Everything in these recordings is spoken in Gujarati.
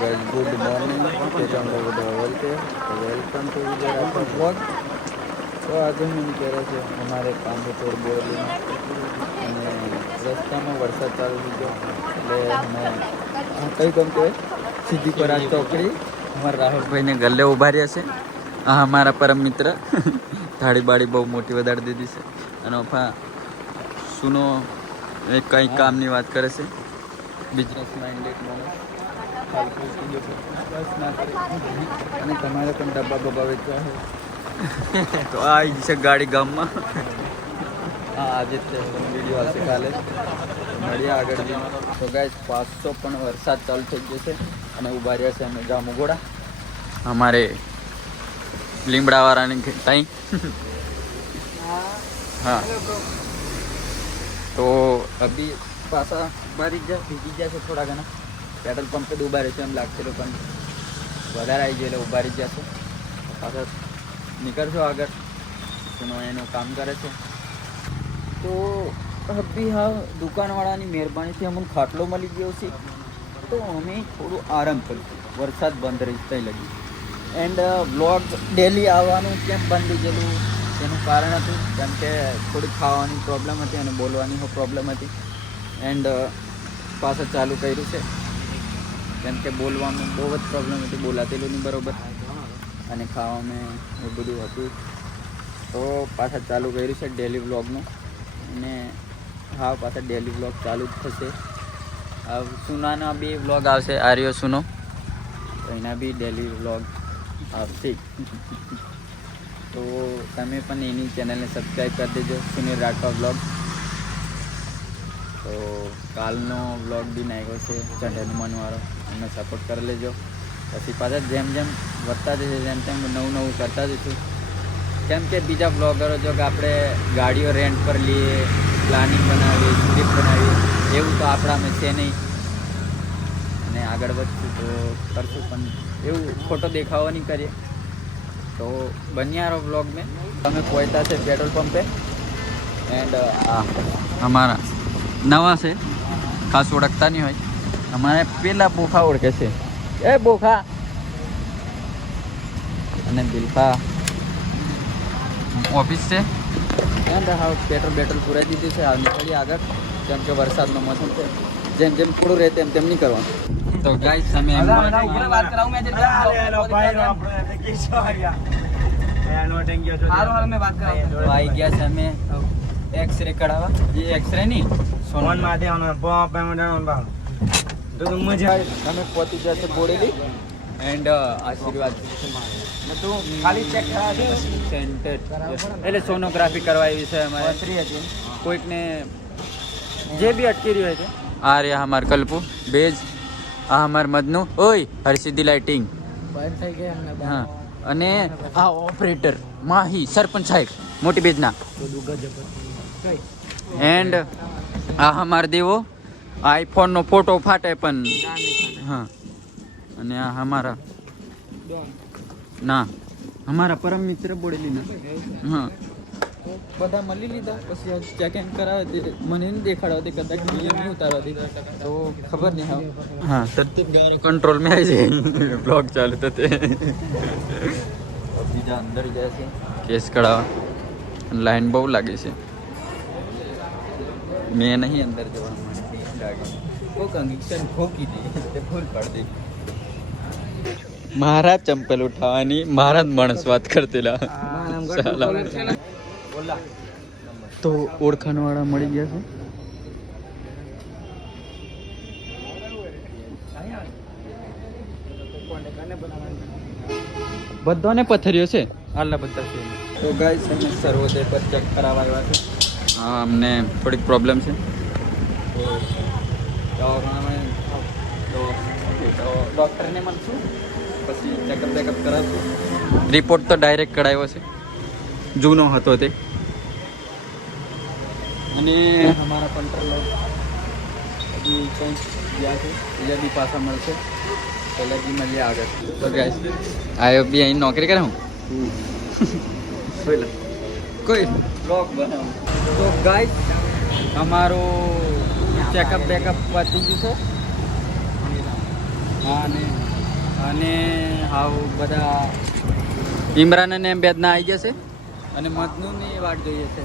guys, good morning. Welcome to Vijay Rathod vlog. તો આજે હું નીકળ્યો છે અમારે કાંદો તોડ બોરેલી અને રસ્તામાં વરસાદ ચાલુ થઈ ગયો એટલે અમે કઈ ગમ કે સીધી પર આ ચોકડી અમારા રાહુલભાઈને ગલ્લે ઊભા રહ્યા છે. આ અમારા પરમ મિત્ર થાળી બાળી બહુ મોટી વધારી દીધી છે અને અફા સુનો એક કંઈ કામની વાત કરે છે. બિઝનેસ માઇન્ડેડ માણસ બસ ના કરે અને તમારે પણ ડબ્બા બબ્બા વેચવા છે તો આ આવી છે ગાડી ગામમાં. હા આજે જ વિડીયો આવશે કાલે મળીએ આગળ જઈને. તો ગાઈસ 500 પણ વરસાદ ચાલુ થઈ ગયો છે અને ઊભા રહ્યા છે અમે ગામુગોડા અમારે લીમડાવાળાની ટાઈમ. હા તો અભી પાછા ભીગી ગયા છે થોડા ઘણા. પેટ્રોલ પંપે જ ઊભા રહેશે એમ લાગશે પણ વધારે આવી ગયો એટલે ઊભા રહી ગયા છે. પાછા નીકળશો આગળ એનું એનું કામ કરે છે. તો અભી હા દુકાનવાળાની મહેરબાનીથી અમને ખાટલો મળી ગયો છે તો અમે થોડું આરામ કરીશું. વરસાદ બંધ રહી થઈ લાગી એન્ડ બ્લોગ ડેલી આવવાનું કેમ બંધ થઈ ગયેલું તેનું કારણ હતું કેમ કે થોડી ખાવાની પ્રોબ્લેમ હતી અને બોલવાની પ્રોબ્લેમ હતી એન્ડ પાછળ ચાલુ કર્યું છે કેમ કે બોલવામાં બહુ જ પ્રોબ્લેમ હતી, બોલાતેલું નહીં બરાબર અને ખાવામાં એ બધું હતું. તો પાછા ચાલુ કર્યું છે ડેલી વ્લોગનું અને હા પાછા ડેલી વ્લોગ ચાલુ જ થશે. સુનાના બી વ્લોગ આવશે, આર્યો સુનો તો એના બી ડેલી વ્લોગ આવશે. તો તમે પણ એની ચેનલને સબસ્ક્રાઈબ કરી દેજો, સુનિલ રાઠવા વ્લોગ. તો કાલનો વ્લોગ બી નાખ્યો છે ચંડ હનુમાનવાળો, એમને સપોર્ટ કરી લેજો. પછી પાછા જેમ જેમ વધતા જશે તેમ તેમ નવું કરતા જઈશું કેમ કે બીજા વ્લોગરો જો કે આપણે ગાડીઓ રેન્ટ પર લઈએ, પ્લાનિંગ બનાવીએ, સ્ક્રિપ્ટ બનાવીએ એવું તો આપણામાં છે નહીં અને આગળ વધશું તો કરશું પણ એવું ખોટો દેખાવો નહીં કરીએ. તો બન્યા રહો વ્લોગ મેં. તમે પહોંચ્યા છે પેટ્રોલ પંપે એન્ડ અમારા નવા છે ખાસ ઓળખતા નહીં હોય, અમારે પેલા બોખા ઓળખે છે એ બોખા અને બિલફા ઓફિસ છે એન્ડ હા પેટ્રોલ પૂરાઈ દીધી છે. હાલ નીકળીએ આગળ કેમ કે વરસાદનો મોસમ છે, જેમ જેમ થોડું રહે તેમ તેમ નહીં કરવાનું. તો ગાઈસ તમે આવી ગયા છે અમે એક્સરે કઢાવવા. જે એક્સરે નહીં તમે પહોંચી ગયા છે બોડેલી એન્ડ આશીર્વાદ ખાલી ચેક સેન્ટર એટલે સોનોગ્રાફી કરવાવી છે અમારે ફ્રી હતી. કોઈકને જે બી અટકી રહ્યું હોય છે. આ રહ્યા અમાર કલ્પુ બેજ, આ અમાર મદનુ ઓય હરસિદ્ધિ લાઇટિંગ હા અને આ ઓપરેટર માહી સરપંચ સાહેબ મોટી બેજના એન્ડ આ અમાર દેવો આઈફોનનો ફોટો ફાટે પણ હા અને આ અમારા ના અમારા પરમ મિત્ર બોડેલીના હા બધા મળી લીધા. પછી ચેકિંગ કરાવી મને નહીં દેખાડવાથી કદાચ નહીં ઉતારવાથી તો ખબર નહીં. હા તરત ગારો કંટ્રોલ में આવી જાય બ્લોગ ચાલુ થતે. બીજા અંદર જાય છે કેસ કઢાવવા, લાઈન બહુ લાગે છે. મેં નહીં અંદર જવાનું લાગે કોઈ કંગીશન ખોકી દી તે ફૂલ પાડી દે. મારા ચંપલ ઉઠાવવાની મારા જ માણસ વાત કરતેલા. તો ઓળખાણવાળા મળી ગયા છે. બધાને પથ્થરીઓ છે આટલા બધા છે. તો ગાઈસ અમે સર્વોદય પર ચેક કરાવવા આવ્યા છે. હા અમને થોડીક પ્રોબ્લેમ છે તો ડૉક્ટરને મળશું પછી ચેકઅપ બેકઅપ કરાવશું. રિપોર્ટ તો ડાયરેક્ટ કઢાવ્યો છે, જૂનો હતો તે. અને અમારા કંટ્રોલર હજી કંઈક ગયા છે, બીજા બી પાછા મળશે પહેલાં બી મળીએ આગળ. તો ગાઈસ આયો બી અહીં નોકરી કરે હું કોઈ બ્લોગ બનાવું. તો ગાઈસ અમારું ચેકઅપ બેકઅપ પતી ગયું છે. હા અને અને હાવ બધા ઇમરાન અને એમ બેદના આવી જશે અને મજનૂની વાટ જોઈએ છે.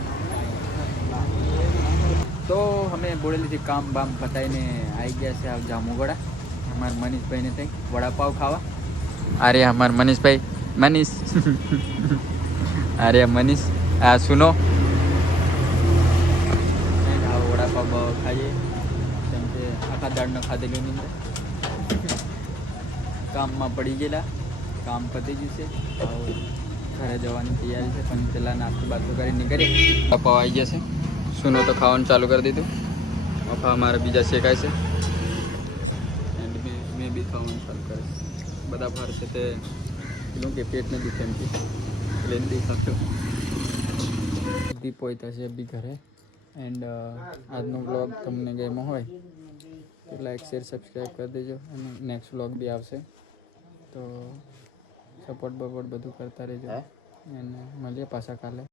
તો અમે બોડેલીથી કામ બામ પતાવીને આવી ગયા છે જામુગડા અમારા મનીષભાઈને ત્યાં વડાપાવ ખાવા. અરે અમારા મનીષભાઈ મનીષ અરે મનીષ આ સુનો વડાપાવ ખાઈએ કેમ કે આખા દાળનો ખાધેલું ની અંદર કામમાં પડી ગયેલા. કામ પતી ગયું છે. ઘરે જવાની તૈયારી છે પણ પેલા નાસ્તો બાસ્તો કરી નીકળી. વડાપાવ આવી ગયા છે. સુનો તો ખાવાનું ચાલુ કરી દીધું. વફા અમારે બીજા શેકાય છે એન્ડ મેં બી ખાવાનું ચાલુ કરીશ. બધા ભાર છે તે પેલું કે પેટ નથી ખેમતી એટલે નથી ખાતું. દીપ હોય થશે બી ઘરે. એન્ડ આજનો વ્લોગ તમને ગમ્યો હોય તો લાઈક શેર સબસ્ક્રાઈબ કરી દેજો અને નેક્સ્ટ વ્લોગ બી આવશે તો સપોર્ટ બપોર્ટ બધું કરતા રહેજો અને મળીએ પાછા કાલે.